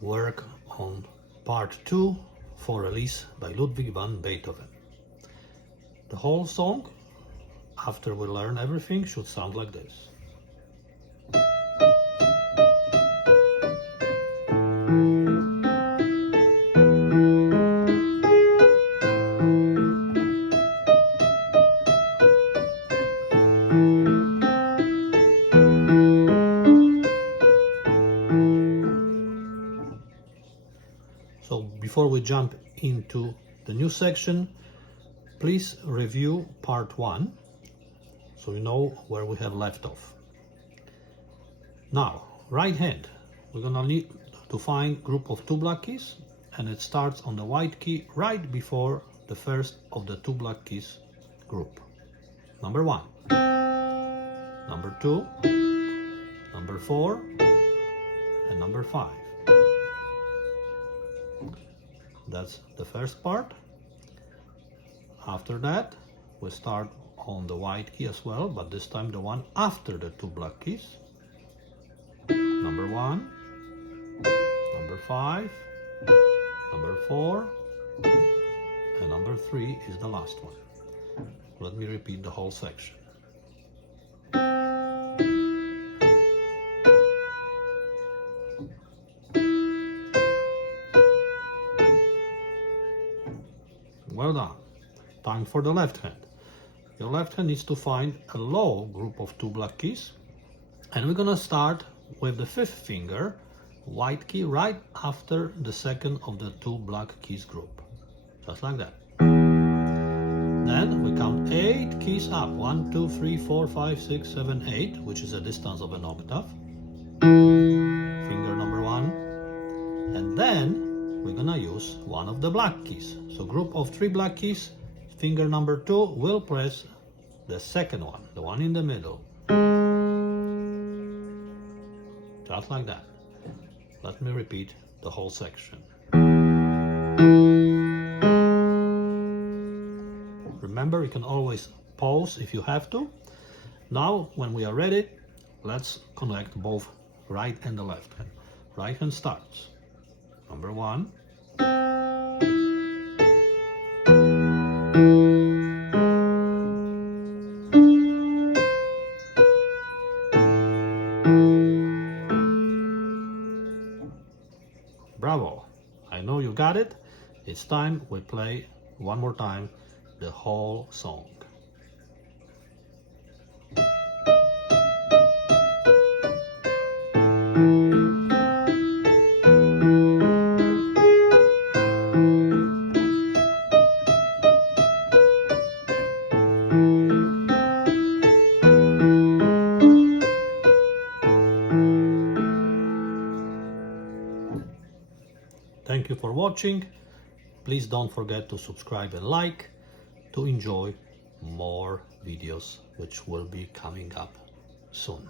work on part 2 for Elise by Ludwig van Beethoven. The whole song, after we learn everything, should sound like this. So before we jump into the new section, please review part 1 so you know where we have left off. Now, right hand, we're gonna need to find group of 2 black keys, and it starts on the white key right before the first of the 2 black keys group. Number 1, number 2, number 4, and number 5. That's the first part. After that, we start on the white key as well, but this time the one after the 2 black keys. Number 1, number 5, number 4, and number 3 is the last one. Let me repeat the whole section. Well done. Time for the left hand. Your left hand needs to find a low group of 2 black keys, and we're gonna start with the 5th finger, white key, right after the second of the 2 black keys group. Just like that. Then we count 8 keys up. 1, 2, 3, 4, 5, 6, 7, 8, which is a distance of an octave. Finger number 1. And then we're gonna use one of the black keys. So group of 3 black keys, finger number 2 will press the second one, the one in the middle. Just like that. Let me repeat the whole section. Remember, you can always pause if you have to. Now, when we are ready, let's connect both right and the left hand. Right hand starts. Number 1. Bravo! I know you got it. It's time we play one more time the whole song. Thank you for watching. Please don't forget to subscribe and like to enjoy more videos which will be coming up soon.